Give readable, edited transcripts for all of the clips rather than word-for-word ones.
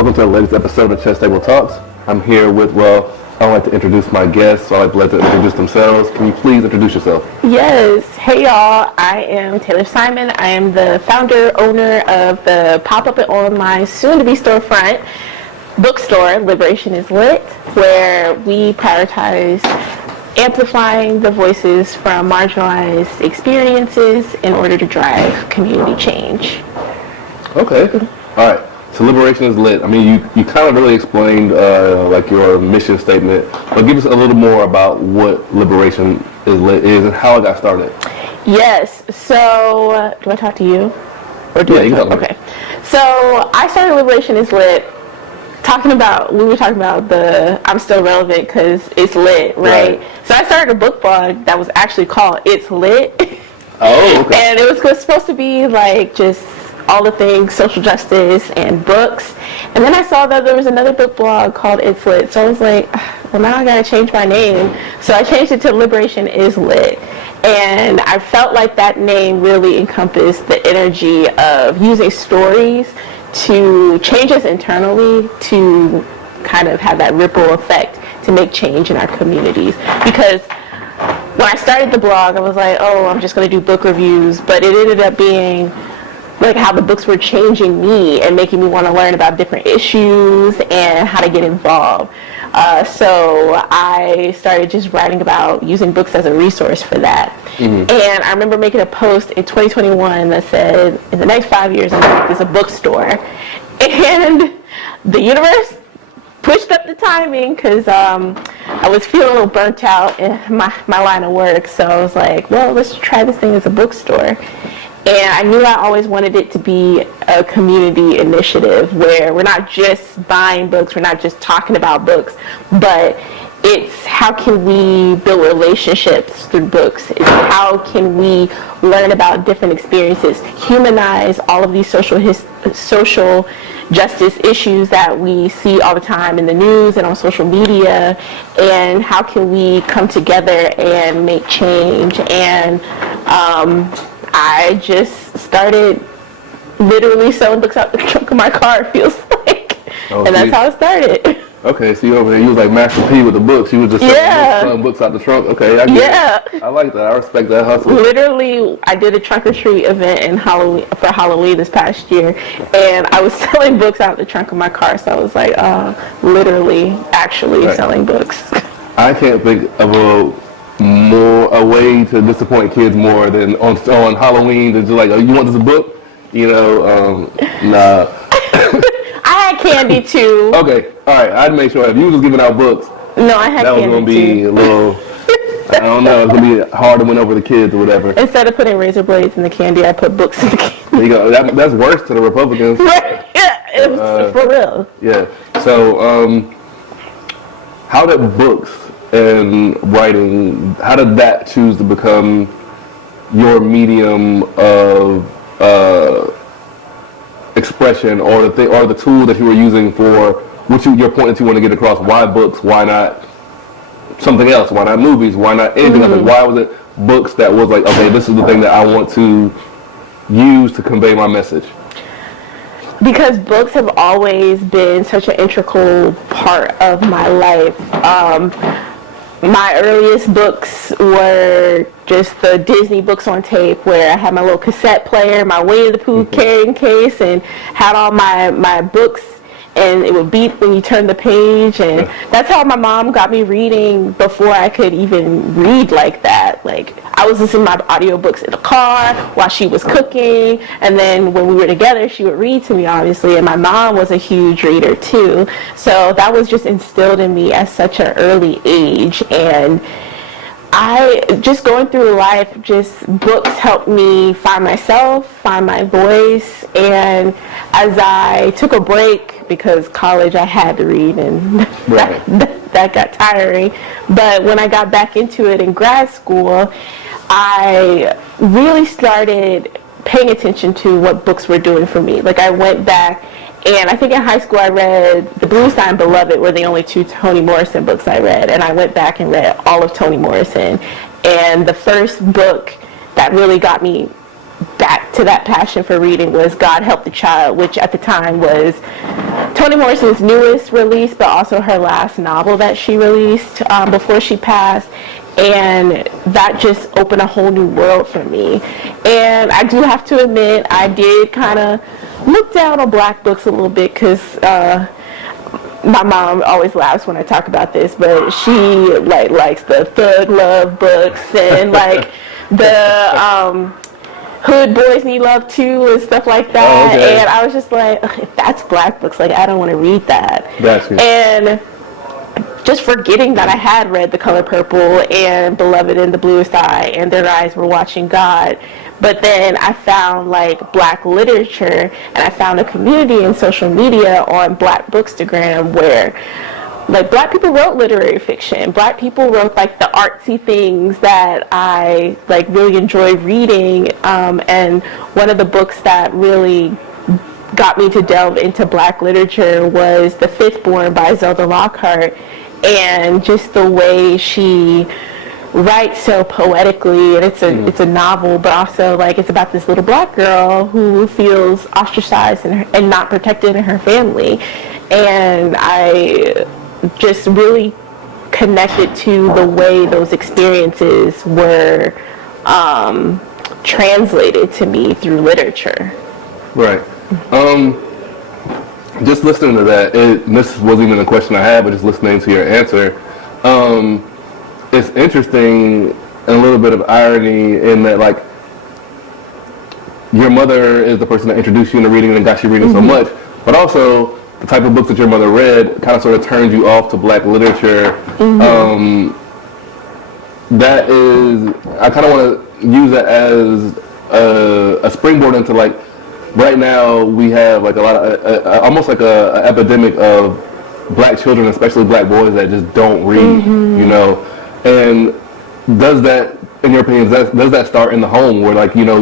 Welcome to the latest episode of Chess Table Talks. I'm here with, I don't like to introduce my guests, so I like to let them introduce themselves. Can you please introduce yourself? Yes. Hey, y'all. I am Tayler Simon. I am the founder, owner of the pop-up and online, soon-to-be storefront bookstore, Liberation is Lit, where we prioritize amplifying the voices from marginalized experiences in order to drive community change. Okay. All right. So Liberation is Lit. I mean, you kind of really explained like your mission statement, but give us a little more about what Liberation is Lit is and how it got started. Yes. So, do I talk to you? Or do you talk? Okay. So, I started Liberation is Lit we were talking about the I'm still relevant because it's lit, right? So I started a book blog that was actually called It's Lit. Oh, okay. And it was supposed to be like just all the things social justice and books. And then I saw that there was another book blog called It's Lit. So I was like, well, now I gotta change my name. So I changed it to Liberation is Lit. And I felt like that name really encompassed the energy of using stories to change us internally, to kind of have that ripple effect to make change in our communities. Because when I started the blog, I was like, oh, I'm just going to do book reviews, but it ended up being like how the books were changing me and making me want to learn about different issues and how to get involved. So I started just writing about using books as a resource for that. Mm-hmm. And I remember making a post in 2021 that said, in the next 5 years, I'm going to make this a bookstore. And the universe pushed up the timing because I was feeling a little burnt out in my line of work. So I was like, well, let's try this thing as a bookstore. And I knew I always wanted it to be a community initiative where we're not just buying books, we're not just talking about books, but it's how can we build relationships through books? It's how can we learn about different experiences, humanize all of these social justice issues that we see all the time in the news and on social media, and how can we come together and make change? And I just started literally selling books out the trunk of my car, it feels like. Oh, and that's how it started. Okay, so you over there, you was like Master P with the books. You was just selling books out the trunk. Okay, I get it. I like that. I respect that hustle. Literally, I did a trunk or treat event for Halloween this past year, and I was selling books out the trunk of my car. So I was like, literally, actually selling books. I can't think of a way to disappoint kids more than on Halloween to just like, oh, you want this book? You know, nah. I had candy too. Okay, all right. I'd make sure if you was just giving out books, no, I had candy too. That was gonna be a little. I don't know. It's gonna be hard to win over the kids or whatever. Instead of putting razor blades in the candy, I put books in the candy. There you go. That's worse to the Republicans. Right? Yeah, it was for real. Yeah. So, how did books and writing, how did that choose to become your medium of expression, or the tool that you were using for what your point that you want to get across? Why books? Why not something else? Why not movies? Why not anything else? Why was it books that was like, okay, this is the thing that I want to use to convey my message? Because books have always been such an integral part of my life. My earliest books were just the Disney books on tape, where I had my little cassette player, my Winnie the Pooh carrying case, and had all my books, and it would beep when you turn the page. And that's how my mom got me reading before I could even read like that. Like, I was listening to my audiobooks in the car while she was cooking, and then when we were together, she would read to me, obviously, and my mom was a huge reader too. So that was just instilled in me at such an early age. And I just going through life, just books helped me find myself, find my voice. And as I took a break, because college I had to read, and that got tiring. But when I got back into it in grad school, I really started paying attention to what books were doing for me. Like, I went back, and I think in high school I read The Bluestein and Beloved were the only two Toni Morrison books I read, and I went back and read all of Toni Morrison. And the first book that really got me back to that passion for reading was God Help the Child, which at the time was Toni Morrison's newest release, but also her last novel that she released before she passed. And that just opened a whole new world for me. And I do have to admit, I did kind of look down on Black books a little bit because my mom always laughs when I talk about this, but she likes the thug love books and like the Hood Boys Need Love Too and stuff like that. Oh, okay. And I was just like, if that's Black books, like I don't want to read that. Gotcha. And just forgetting that I had read The Color Purple and Beloved in the Bluest Eye and Their Eyes Were Watching God. But then I found like Black literature, and I found a community in social media on Black Bookstagram where like Black people wrote literary fiction. Black people wrote like the artsy things that I like really enjoy reading. And one of the books that really got me to delve into Black literature was The Fifth Born by Zelda Lockhart. And just the way she writes so poetically, and it's a novel, but also like it's about this little Black girl who feels ostracized and not protected in her family. And I just really connected to the way those experiences were translated to me through literature. Right. Just listening to that, this wasn't even a question I had, but just listening to your answer, it's interesting and a little bit of irony in that, like, your mother is the person that introduced you into reading and got you reading so much, but also the type of books that your mother read kind of sort of turned you off to Black literature. That is, I kind of want to use that as a springboard into like, right now we have like a lot of almost like a epidemic of Black children, especially Black boys, that just don't read, you know. And does that, in your opinion, does that start in the home where like you know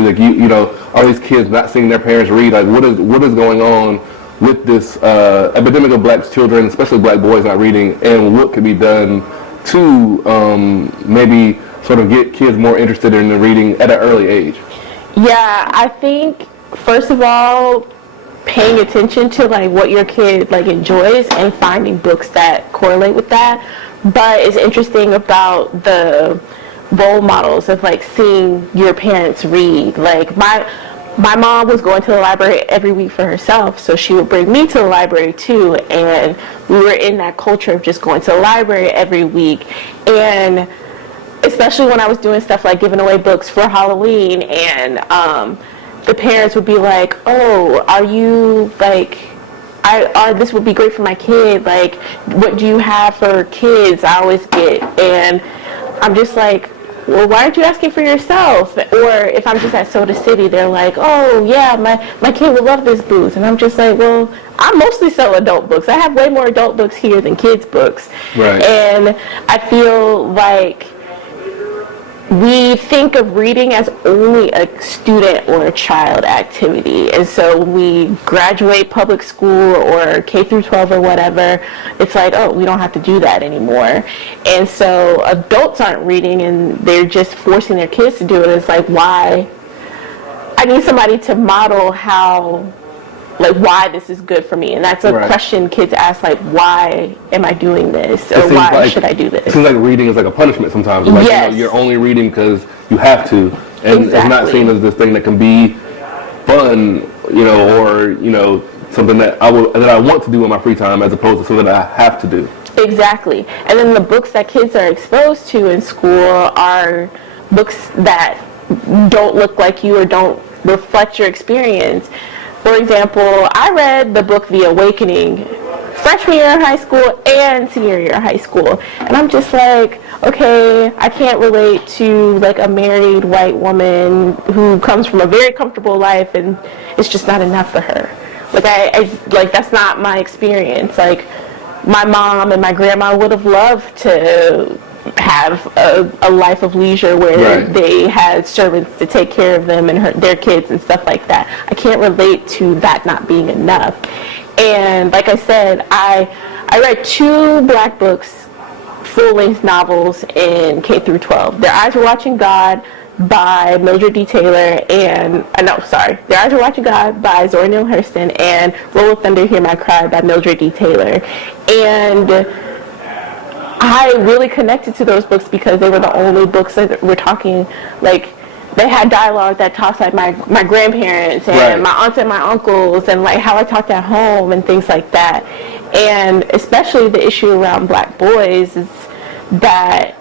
are these kids not seeing their parents read? Like what is going on with this epidemic of Black children, especially Black boys not reading, and what could be done to maybe sort of get kids more interested in the reading at an early age? Yeah, I think first of all, paying attention to like what your kid like enjoys and finding books that correlate with that. But it's interesting about the role models of like seeing your parents read. Like my mom was going to the library every week for herself, so she would bring me to the library too, and we were in that culture of just going to the library every week. And especially when I was doing stuff like giving away books for Halloween, and the parents would be like, oh, are you like, this would be great for my kid, like what do you have for kids? I always get, and I'm just like, well, why aren't you asking for yourself? Or if I'm just at Soda City, they're like, oh yeah, my kid would love this booth. And I'm just like, well, I mostly sell adult books. I have way more adult books here than kids books. Right. And I feel like we think of reading as only a student or a child activity. And so when we graduate public school or K through 12 or whatever, it's like, oh, we don't have to do that anymore. And so adults aren't reading and they're just forcing their kids to do it. It's like, why? I need somebody to model how, like, why this is good for me. And that's a question kids ask, like, why am I doing this? Or why should I do this? It seems like reading is like a punishment sometimes. Like, yes. You're only reading because you have to. And It's not seen as this thing that can be fun, or, something that I want to do in my free time as opposed to something that I have to do. Exactly. And then the books that kids are exposed to in school are books that don't look like you or don't reflect your experience. For example, I read the book The Awakening freshman year of high school and senior year of high school. And I'm just like, okay, I can't relate to like a married white woman who comes from a very comfortable life and it's just not enough for her. Like I like that's not my experience. Like my mom and my grandma would have loved to have a life of leisure where they had servants to take care of them and their kids and stuff like that. I can't relate to that not being enough. And like I said, I read 2 Black books full-length novels in K through 12. Their Eyes Were Watching God by Mildred D. Taylor and Their Eyes Were Watching God by Zora Neale Hurston and Roll of Thunder, Hear My Cry by Mildred D. Taylor. And I really connected to those books because they were the only books that were talking, like, they had dialogue that talks like my grandparents and right. my aunts and my uncles and like how I talked at home and things like that. And especially the issue around black boys is that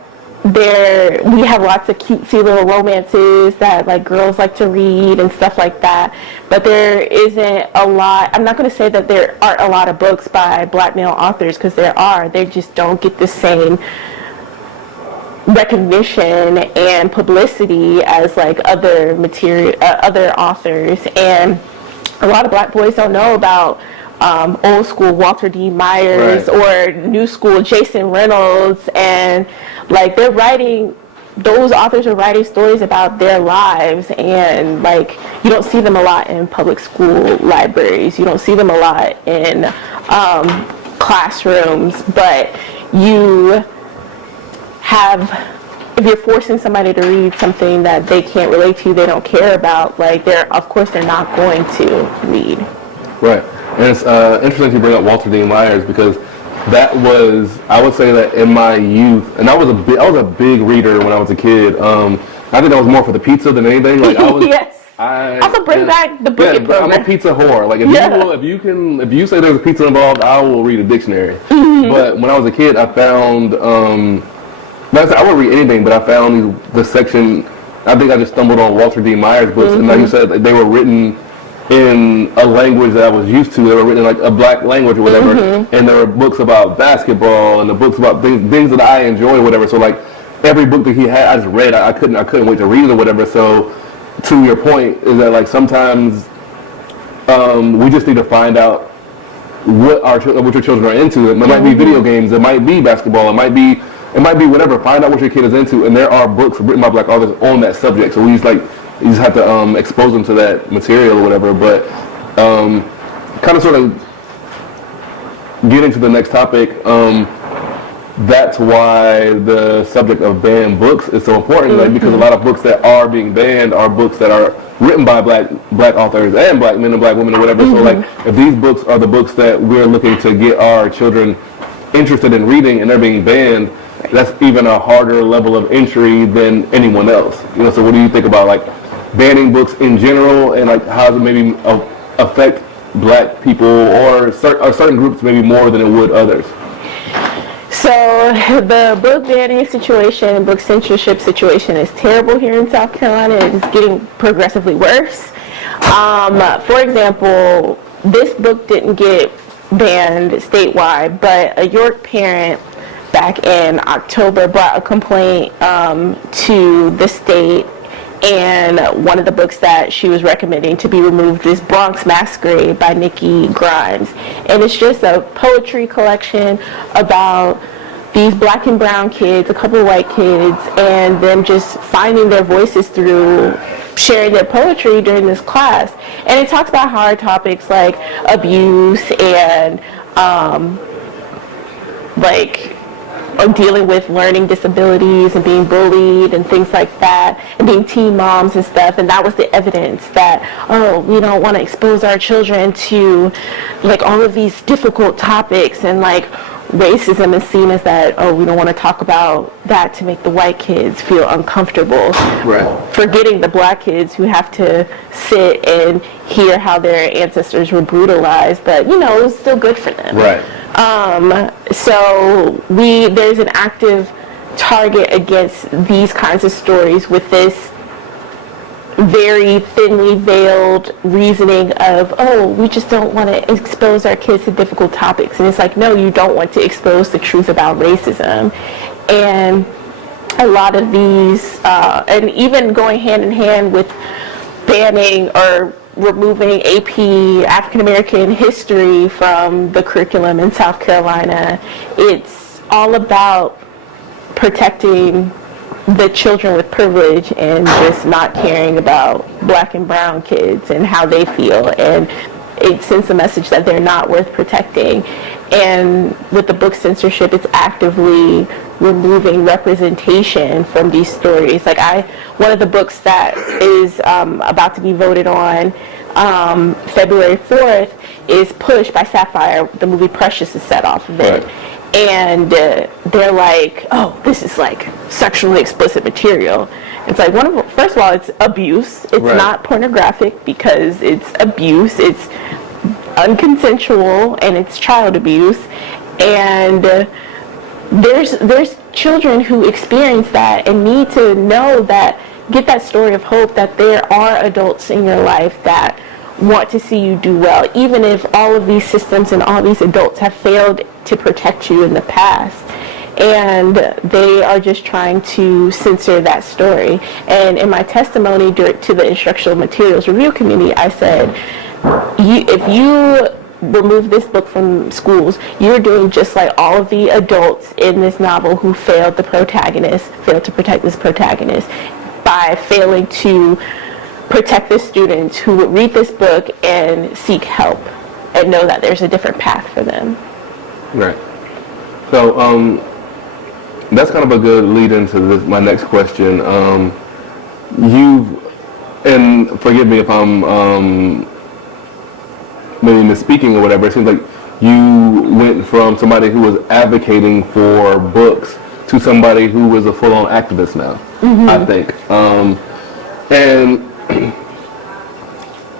we have lots of cutesy little romances that like girls like to read and stuff like that, but there isn't a lot. I'm not going to say that there aren't a lot of books by black male authors, because there are. They just don't get the same recognition and publicity as like other authors. And a lot of black boys don't know about old school Walter D. Myers, right, or new school Jason Reynolds, and like those authors are writing stories about their lives, and like you don't see them a lot in public school libraries, you don't see them a lot in classrooms, but if you're forcing somebody to read something that they can't relate to, they don't care about, like of course they're not going to read. Right. And it's interesting to bring up Walter D. Myers, because that was, I would say that in my youth, and I was a big reader when I was a kid. I think that was more for the pizza than anything. Like I was. Yes. Also bring back the book program. I'm a pizza whore. Like if you say there's a pizza involved, I will read a dictionary. Mm-hmm. But when I was a kid, I found I wouldn't read anything, but I found the section. I think I just stumbled on Walter D. Myers books, mm-hmm, and like you said, they were written in a language that I was used to. They were written in like a black language or whatever, mm-hmm, and there were books about basketball and the books about things that I enjoy or whatever. So like every book that he had, I just read. I couldn't wait to read it or whatever. So to your point is that like sometimes we just need to find out what your children are into. It might be video games, it might be basketball, it might be whatever. Find out what your kid is into, and there are books written by black authors on that subject. So you just have to expose them to that material or whatever. But kind of sort of getting to the next topic, that's why the subject of banned books is so important, mm-hmm, like, because a lot of books that are being banned are books that are written by black authors and black men and black women or whatever. Mm-hmm. So like if these books are the books that we're looking to get our children interested in reading and they're being banned, that's even a harder level of entry than anyone else. So what do you think about like banning books in general, and like how does it maybe affect black people or certain groups maybe more than it would others? So the book banning situation, book censorship situation is terrible here in South Carolina. It is getting progressively worse. For example, this book didn't get banned statewide, but a York parent back in October brought a complaint to the state, and one of the books that she was recommending to be removed is Bronx Masquerade by Nikki Grimes. And it's just a poetry collection about these black and brown kids, a couple of white kids, and them just finding their voices through sharing their poetry during this class. And it talks about hard topics like abuse and or dealing with learning disabilities and being bullied and things like that, and being teen moms and stuff. And that was the evidence that, we don't want to expose our children to like all of these difficult topics, and like racism is seen as that, we don't want to talk about that to make the white kids feel uncomfortable. Right. Forgetting the black kids who have to sit and hear how their ancestors were brutalized, but it was still good for them. Right. So there's an active target against these kinds of stories with this very thinly veiled reasoning of, we just don't want to expose our kids to difficult topics. And it's like, no, you don't want to expose the truth about racism. And a lot of these, and even going hand in hand with banning or removing AP African American history from the curriculum in South Carolina, it's all about protecting the children with privilege and just not caring about black and brown kids and how they feel, and it sends a message that they're not worth protecting. And with the book censorship, it's actively removing representation from these stories. Like one of the books that is about to be voted on February 4th is Push by Sapphire. The movie Precious is set off of it. Right. And they're like, oh, this is like sexually explicit material. It's like, first of all, it's abuse. It's right. not pornographic because it's abuse. It's unconsensual and it's child abuse. And there's children who experience that and need to know that, get that story of hope that there are adults in your life that want to see you do well, even if all of these systems and all these adults have failed to protect you in the past. And they are just trying to censor that story. And in my testimony to the instructional materials review committee, I said, if you remove this book from schools, you're doing just like all of the adults in this novel who failed to protect this protagonist by failing to protect the students who would read this book and seek help and know that there's a different path for them. Right. So that's kind of a good lead into my next question. And forgive me if I'm maybe misspeaking or whatever, it seems like you went from somebody who was advocating for books to somebody who was a full-on activist now, mm-hmm. I think. And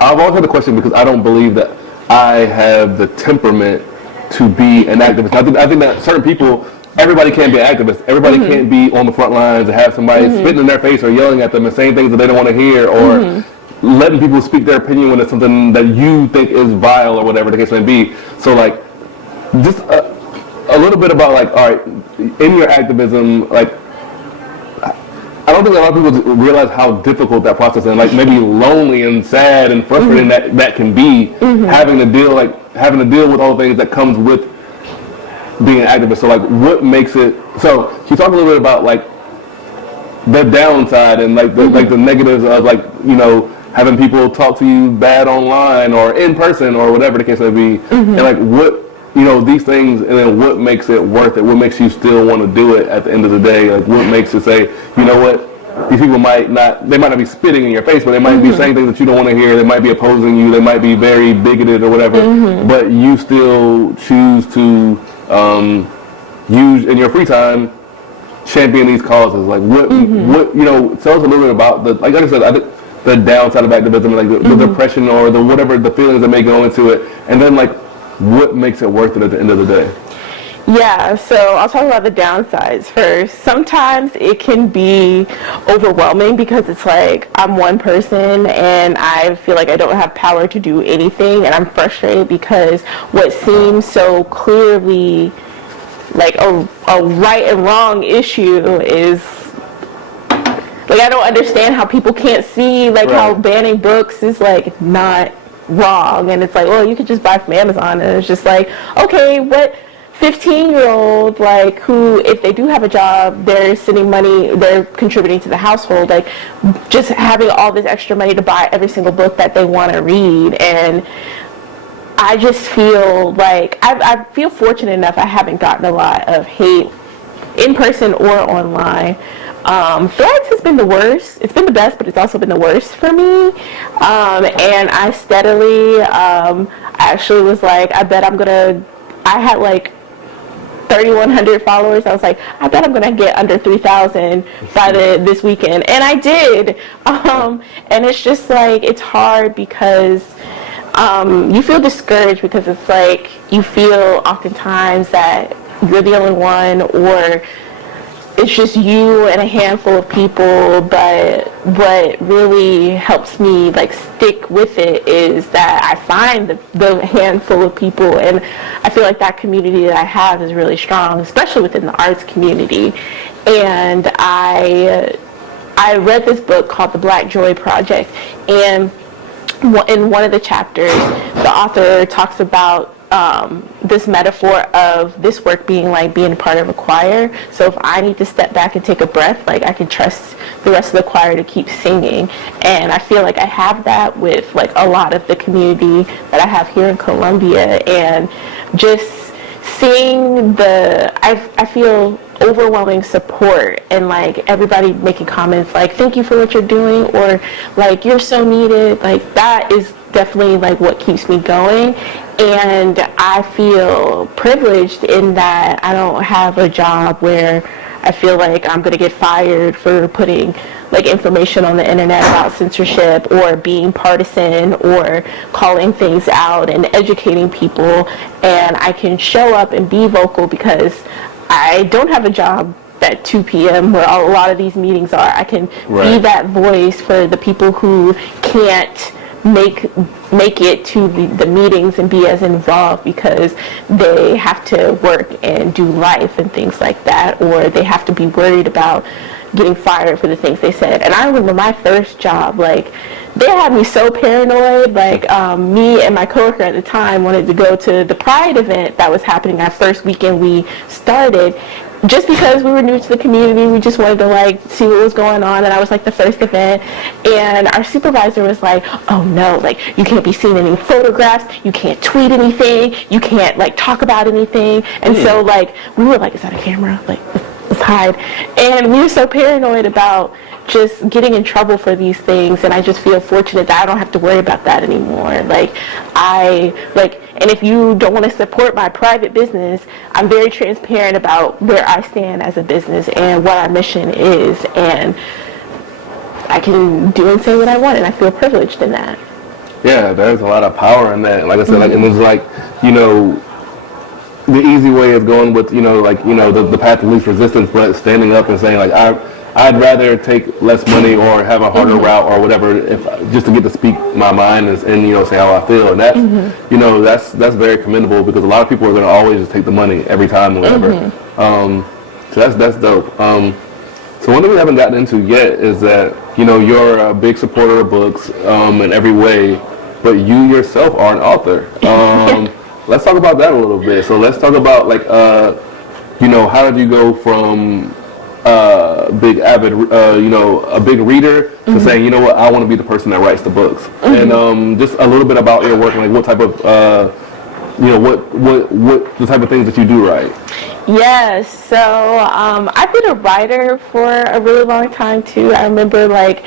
I've always had the question because I don't believe that I have the temperament to be an activist. I think that certain people, everybody can't be an activist. Everybody mm-hmm. can't be on the front lines and have somebody mm-hmm. spitting in their face or yelling at them and saying things that they don't want to hear, or mm-hmm. letting people speak their opinion when it's something that you think is vile or whatever the case may be. So like, just a little bit about like, all right, in your activism, like, I don't think a lot of people realize how difficult that process and like maybe lonely and sad and frustrating mm-hmm. that can be, mm-hmm. having to deal with all the things that comes with being an activist. So like, what makes it? So can you talk a little bit about like the downside and like the mm-hmm. like the negatives of like, you know, having people talk to you bad online or in person or whatever the case may be, mm-hmm. and like what, you know, these things, and then what makes it worth it? What makes you still want to do it at the end of the day? Like, what makes you say, you know what, these people might not be spitting in your face, but they might mm-hmm. be saying things that you don't want to hear. They might be opposing you. They might be very bigoted or whatever, mm-hmm. but you still choose to use in your free time champion these causes. Like, what, mm-hmm. what, you know, tell us a little bit about like I said, I think the downside of activism, like the mm-hmm. depression or the whatever the feelings that may go into it, and then like, what makes it worth it at the end of the day? Yeah, so I'll talk about the downsides first. Sometimes it can be overwhelming because it's like I'm one person and I feel like I don't have power to do anything, and I'm frustrated because what seems so clearly like a right and wrong issue is like, I don't understand how people can't see like right. how banning books is like not wrong, and it's like, well, you could just buy from Amazon, and it's just like, okay, what 15-year-old like who, if they do have a job, they're sending money, they're contributing to the household, like just having all this extra money to buy every single book that they want to read. And I just feel like I feel fortunate enough I haven't gotten a lot of hate in person or online. Threads has been the worst. It's been the best, but it's also been the worst for me. And I steadily, actually was like, I had like 3,100 followers. I was like, I bet I'm gonna get under 3,000 by this weekend, and I did. And it's just like, it's hard because you feel discouraged because it's like you feel oftentimes that you're the only one, or it's just you and a handful of people. But what really helps me like stick with it is that I find the handful of people, and I feel like that community that I have is really strong, especially within the arts community. And I read this book called The Black Joy Project, and in one of the chapters, the author talks about this metaphor of this work being like being a part of a choir. So if I need to step back and take a breath, like I can trust the rest of the choir to keep singing. And I feel like I have that with like a lot of the community that I have here in Columbia, and just seeing I feel overwhelming support and like everybody making comments like thank you for what you're doing or like you're so needed, like that is definitely like what keeps me going. And I feel privileged in that I don't have a job where I feel like I'm going to get fired for putting like information on the internet about censorship or being partisan or calling things out and educating people. And I can show up and be vocal because I don't have a job at 2 p.m. where a lot of these meetings are. I can be that voice for the people who can't make it to the meetings and be as involved because they have to work and do life and things like that, or they have to be worried about getting fired for the things they said. And I remember my first job, like they had me so paranoid, like me and my coworker at the time wanted to go to the Pride event that was happening that first weekend we started. Just because we were new to the community, we just wanted to like see what was going on, and I was like the first event, and our supervisor was like, oh no, like you can't be seen in any photographs, you can't tweet anything, you can't like talk about anything. And so like we were like, is that a camera? Like let's hide. And we were so paranoid about just getting in trouble for these things, and I just feel fortunate that I don't have to worry about that anymore. And if you don't want to support my private business, I'm very transparent about where I stand as a business and what our mission is, and I can do and say what I want, and I feel privileged in that. Yeah, there's a lot of power in that. Like I said, like it was like, you know, the easy way is going with, you know, like, you know, the path of least resistance, but standing up and saying like, I'd rather take less money or have a harder route or whatever, if just to get to speak my mind and you know, say how I feel. And that's you know, that's very commendable, because a lot of people are going to always just take the money every time or whatever. So that's dope. So one thing we haven't gotten into yet is that, you know, you're a big supporter of books in every way, but you yourself are an author. Let's talk about that a little bit. So let's talk about like, you know, how did you go from big avid, you know, a big reader to saying, you know what, I want to be the person that writes the books, and just a little bit about your work and like what type of, you know, what the type of things that you do write. Yes, so I've been a writer for a really long time too. I remember like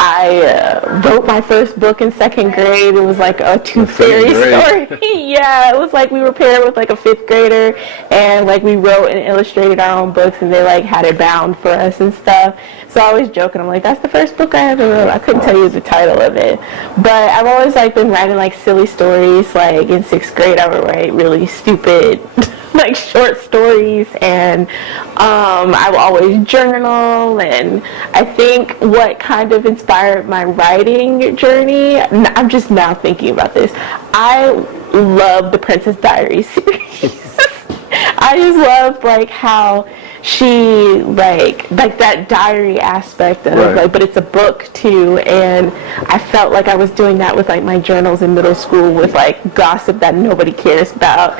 I wrote my first book in second grade. It was like a tooth fairy story. Yeah, it was like we were paired with like a fifth grader, and like we wrote and illustrated our own books, and they like had it bound for us and stuff. So I always joke, and I'm like, that's the first book I ever wrote. I couldn't tell you the title of it, but I've always like been writing like silly stories. Like in sixth grade, I would write really stupid like short stories, and I will always journal. And I think what kind of inspired my writing journey, I'm just now thinking about this, I love the Princess Diaries series. I just love like how she like that diary aspect of like, but it's a book too, and I felt like I was doing that with like my journals in middle school with like gossip that nobody cares about.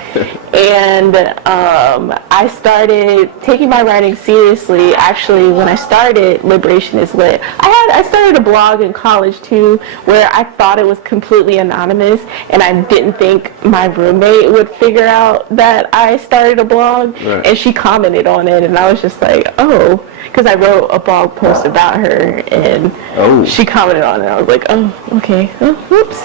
And I started taking my writing seriously actually when I started Liberation is Lit. I started a blog in college too, where I thought it was completely anonymous, and I didn't think my roommate would figure out that I started a blog, and she commented on it, and I was just like, oh, because I wrote a blog post about her, and she commented on it. I was like, oh, okay, whoops.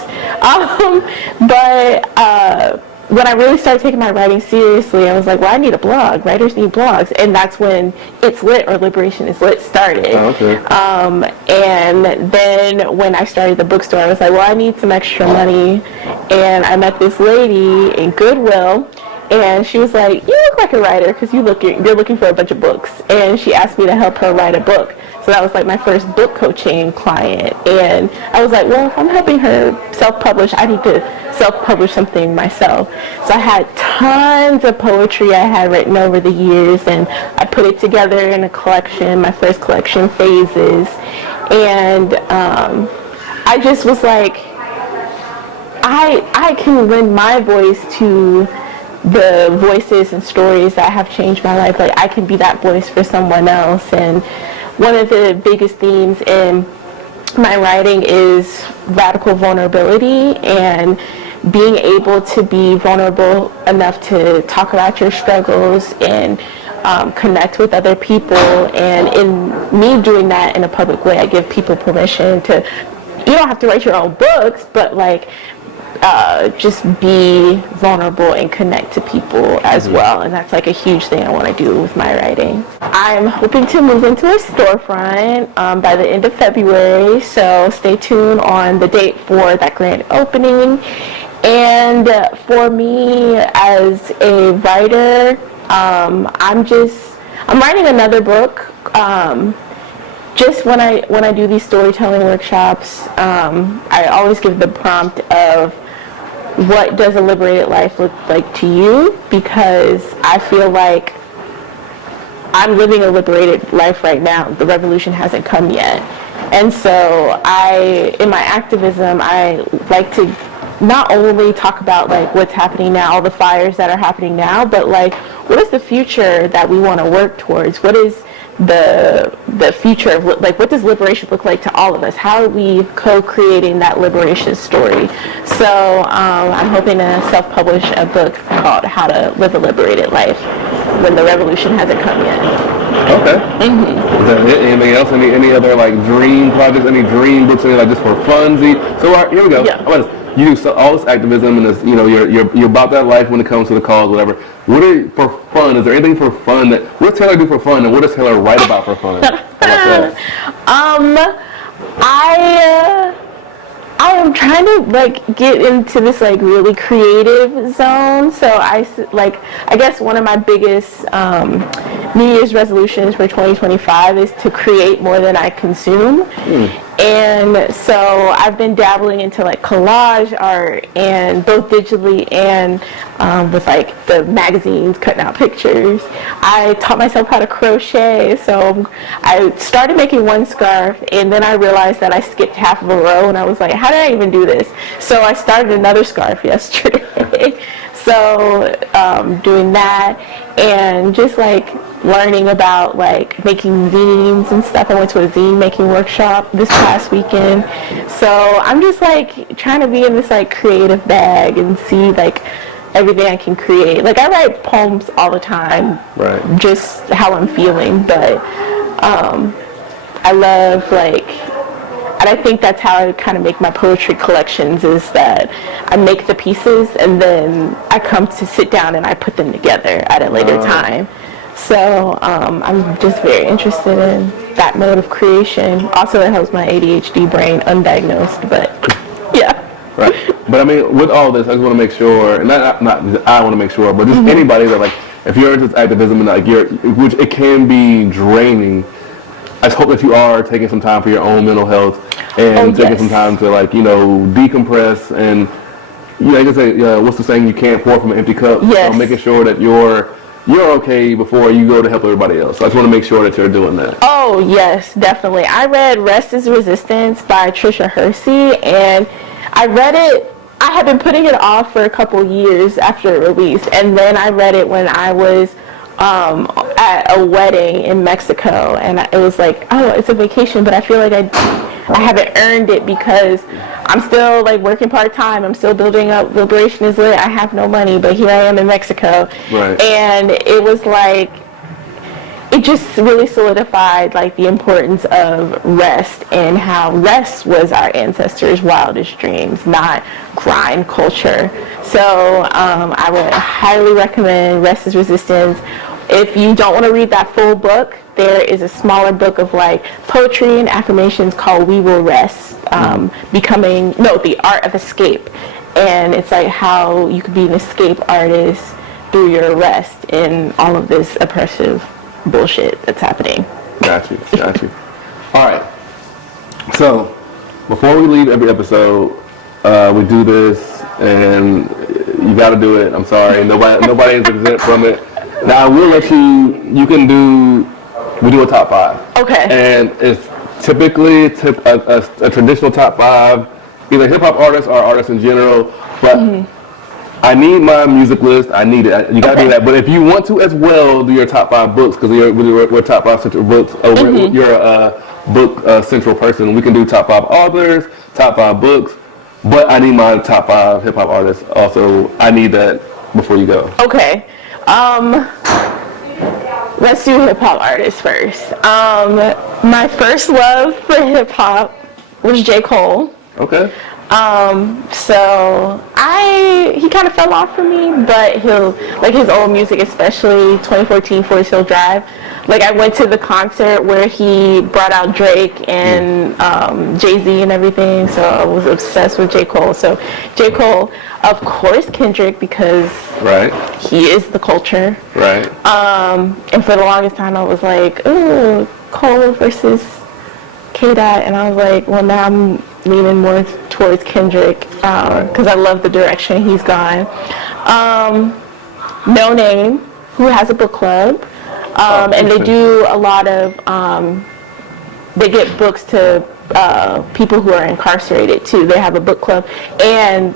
But when I really started taking my writing seriously, I was like, well, I need a blog. Writers need blogs. And that's when It's Lit, or Liberation is Lit, started. And then when I started the bookstore, I was like, well, I need some extra money. And I met this lady in Goodwill, and she was like, you look like a writer because you're looking for a bunch of books. And she asked me to help her write a book. So that was like my first book coaching client. And I was like, well, if I'm helping her self-publish, I need to self-publish something myself. So I had tons of poetry I had written over the years, and I put it together in a collection, my first collection, Phases. And I just was like, I can lend my voice to the voices and stories that have changed my life. Like I can be that voice for someone else. And one of the biggest themes in my writing is radical vulnerability, and being able to be vulnerable enough to talk about your struggles and connect with other people. And in me doing that in a public way, I give people permission to, you don't have to write your own books, but like just be vulnerable and connect to people as well. And that's like a huge thing I want to do with my writing. I'm hoping to move into a storefront by the end of February, so stay tuned on the date for that grand opening. And for me as a writer, I'm writing another book. Just when I do these storytelling workshops, I always give the prompt of what does a liberated life look like to you, because I feel like I'm living a liberated life right now. The revolution hasn't come yet. And so in my activism, I like to not only talk about like what's happening now, all the fires that are happening now, but like what is the future that we want to work towards? What is the future of, like, what does liberation look like to all of us? How are we co-creating that liberation story? So I'm hoping to self-publish a book called How to Live a Liberated Life when the revolution hasn't come yet. Okay. Is that it? Anything else? Any other like dream projects? Any dream books? Any like just for funsies? So here we go. Yeah. You do all this activism and this, you're about that life when it comes to the cause, whatever. For fun? Is there anything for fun what does Tayler do for fun, and what does Tayler write about for fun? How about that? I am trying to like get into this like really creative zone. So I guess one of my biggest New Year's resolutions for 2025 is to create more than I consume. And so I've been dabbling into like collage art, and both digitally and with like the magazines, cutting out pictures. I taught myself how to crochet, so I started making one scarf, and then I realized that I skipped half of a row, and I was like, how did I even do this? So I started another scarf yesterday. So doing that, and just like learning about like making zines and stuff. I went to a zine making workshop this past weekend. So I'm just like trying to be in this like creative bag and see like everything I can create. Like I write poems all the time, right? Just how I'm feeling, but I love like, and I think that's how I kind of make my poetry collections, is that I make the pieces and then I come to sit down and I put them together at a later time. So I'm just very interested in that mode of creation. Also, it helps my ADHD brain undiagnosed, but yeah. Right. But I mean, with all this, I just want to make sure, and not I want to make sure, but just anybody that like, if you're into this activism and like which it can be draining, I just hope that you are taking some time for your own mental health and taking some time to like, decompress and, like I say, what's the saying? You can't pour from an empty cup. Yes. So making sure that you're okay before you go to help everybody else. So I just want to make sure that you're doing that. Oh, yes, definitely. I read Rest is Resistance by Trisha Hersey, and I read it, I had been putting it off for a couple years after it released, and then I read it when I was at a wedding in Mexico, and it was like, oh, it's a vacation, but I feel like I haven't earned it because I'm still like working part-time. I'm still building up Liberation is Lit. I have no money, but here I am in Mexico. Right. And it was like, it just really solidified like the importance of rest, and how rest was our ancestors' wildest dreams, not grind culture. So I would highly recommend Rest is Resistance. If you don't want to read that full book, there is a smaller book of like poetry and affirmations called We Will Rest, the Art of Escape. And it's like how you could be an escape artist through your rest in all of this oppressive bullshit that's happening. Got you. All right. So before we leave every episode, we do this, and you got to do it. I'm sorry, nobody is exempt from it. Now I will let you can do. We do a top 5. Okay. And it's typically a traditional top 5, either hip hop artists or artists in general. But I need my music list. I need it. You gotta do that. But if you want to as well, do your top 5 books, because we're top 5 central books. You're a book central person. We can do top 5 authors, top 5 books. But I need my top 5 hip hop artists also. I need that before you go. Okay. Let's do hip hop artists first. My first love for hip hop was J. Cole. Okay. So he kind of fell off for me, but his old music, especially 2014 Forest Hill Drive. Like, I went to the concert where he brought out Drake and Jay-Z and everything, so I was obsessed with J. Cole. So J. Cole, of course Kendrick, because he is the culture. Right. And for the longest time I was like, ooh, Cole versus K-Dot, and I was like, well, now I'm leaning more towards Kendrick because I love the direction he's gone. No Name, who has a book club, and they do a lot of, they get books to people who are incarcerated too. They have a book club, and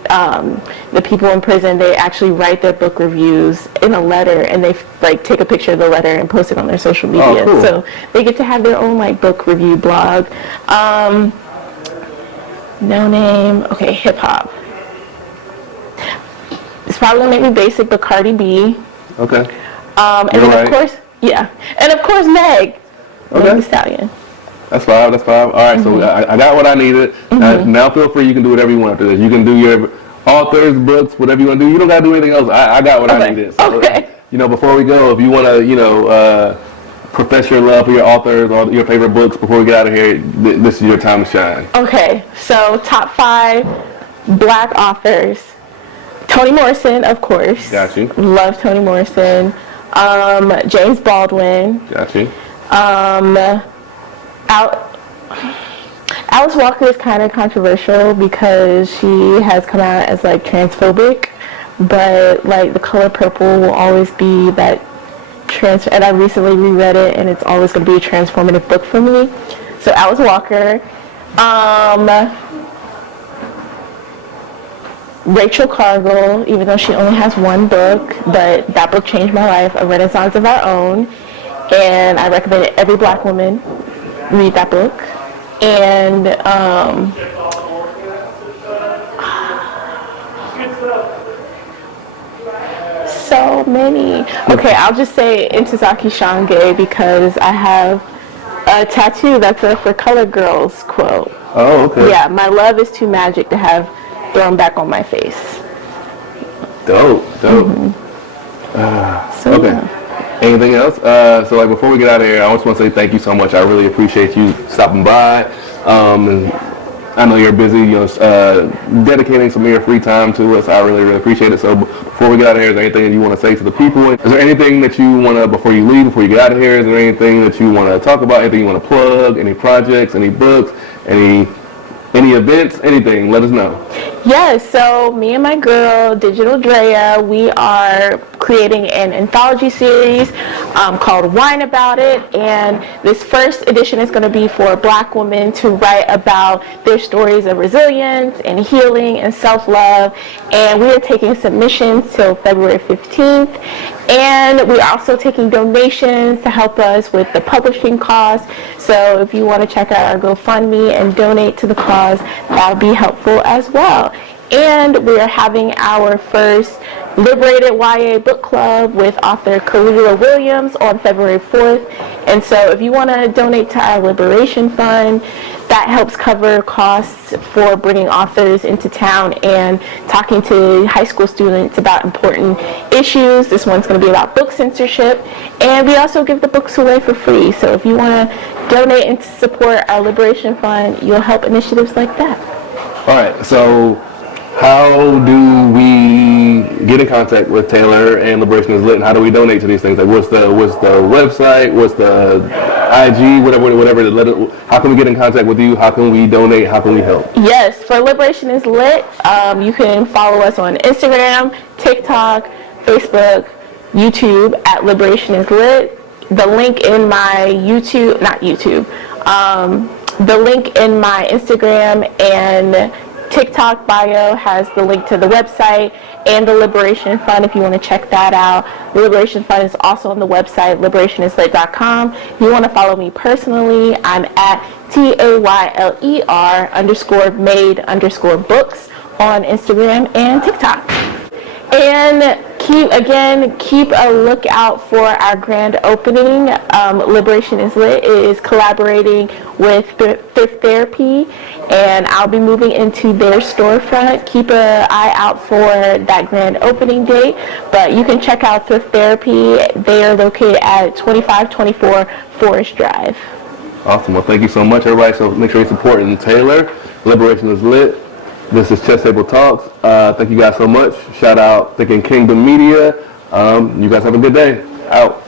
the people in prison, they actually write their book reviews in a letter, and they like take a picture of the letter and post it on their social media. Cool. So they get to have their own like book review blog. No Name. Okay, hip hop. It's probably gonna make me basic, but Cardi B. Okay. And then of course, and of course Meg. Okay. Meg Thee Stallion. That's fine. All right, so I got what I needed. Now feel free. You can do whatever you want after this. You can do your authors, books, whatever you want to do. You don't got to do anything else. I got what I needed. So, before we go, if you want to, profess your love for your authors or your favorite books before we get out of here, this is your time to shine. Okay, so top 5 Black authors. Toni Morrison, of course. Got you. Love Toni Morrison. James Baldwin. Got you. Alice Walker is kind of controversial because she has come out as like transphobic, but like The Color Purple will always be that and I recently reread it, and it's always going to be a transformative book for me. So Alice Walker. Rachel Cargle, even though she only has one book, but that book changed my life, A Renaissance of Our Own, and I recommend every Black woman read that book. And so many. Okay, I'll just say Ntozake Shange because I have a tattoo that's a For Colored Girls quote. Oh, okay. Yeah, my love is too magic to have thrown back on my face. Dope. Okay. Anything else? So like before we get out of here, I just want to say thank you so much. I really appreciate you stopping by. And I know you're busy, dedicating some of your free time to us. I really, really appreciate it. So before we get out of here, is there anything that you want to say to the people? Is there anything that you want to, before you leave, before you get out of here, is there anything that you want to talk about? Anything you want to plug? Any projects? Any books? Any events? Anything? Let us know. Yes, so me and my girl, Digital Drea, we are creating an anthology series called Wine About It, and this first edition is going to be for Black women to write about their stories of resilience and healing and self-love, and we are taking submissions till February 15th, and we're also taking donations to help us with the publishing costs. So if you want to check out our GoFundMe and donate to the cause, that would be helpful as well. And we are having our first Liberated YA book club with author Kalila Williams on February 4th. And so if you want to donate to our Liberation Fund, that helps cover costs for bringing authors into town and talking to high school students about important issues. This one's going to be about book censorship. And we also give the books away for free. So if you want to donate and support our Liberation Fund, you'll help initiatives like that. All right, so how do we get in contact with Tayler and Liberation is Lit, and how do we donate to these things? Like, what's the website? What's the IG? Whatever. How can we get in contact with you? How can we donate? How can we help? Yes, for Liberation is Lit, you can follow us on Instagram, TikTok, Facebook, YouTube at Liberation is Lit. The link in my the link in my Instagram and TikTok bio has the link to the website and the Liberation Fund if you want to check that out. The Liberation Fund is also on the website, liberationislit.com. If you want to follow me personally, I'm at TAYLER_made_books on Instagram and TikTok. And keep a lookout for our grand opening. Liberation is Lit is collaborating with Fifth Therapy, and I'll be moving into their storefront. Keep an eye out for that grand opening date, but you can check out Thrift Therapy. They are located at 2524 Forest Drive. Awesome. Well, thank you so much, everybody. So make sure you're supporting Tayler. Liberation is Lit. This is Chess Table Talks. Thank you guys so much. Shout out Thinking Kingdom Media. You guys have a good day. Out.